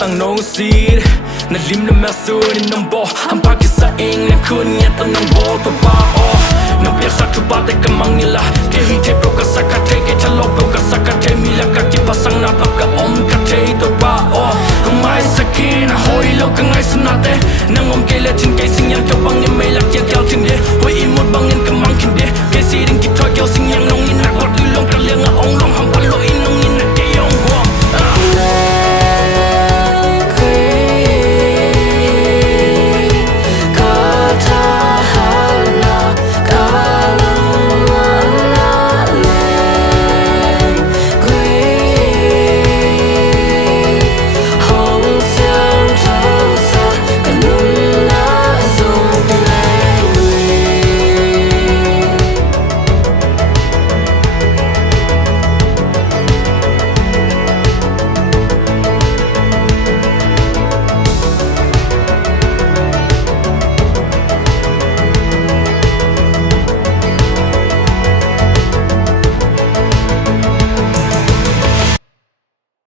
tăng nông seed na lim na masu ni nong bo am pa kisa ing na kun ya ta nong bo to pa o no pia sa tu pa te kamang nila ke hi te pro ka sakate ke chalo pro ka sakate mila ka ki pasang na pa ka om ka te to pa o mai sakin hoi lo ka ngai sunate nang om ke le tin ke sing yang to bang ye me la ke kyal tin ye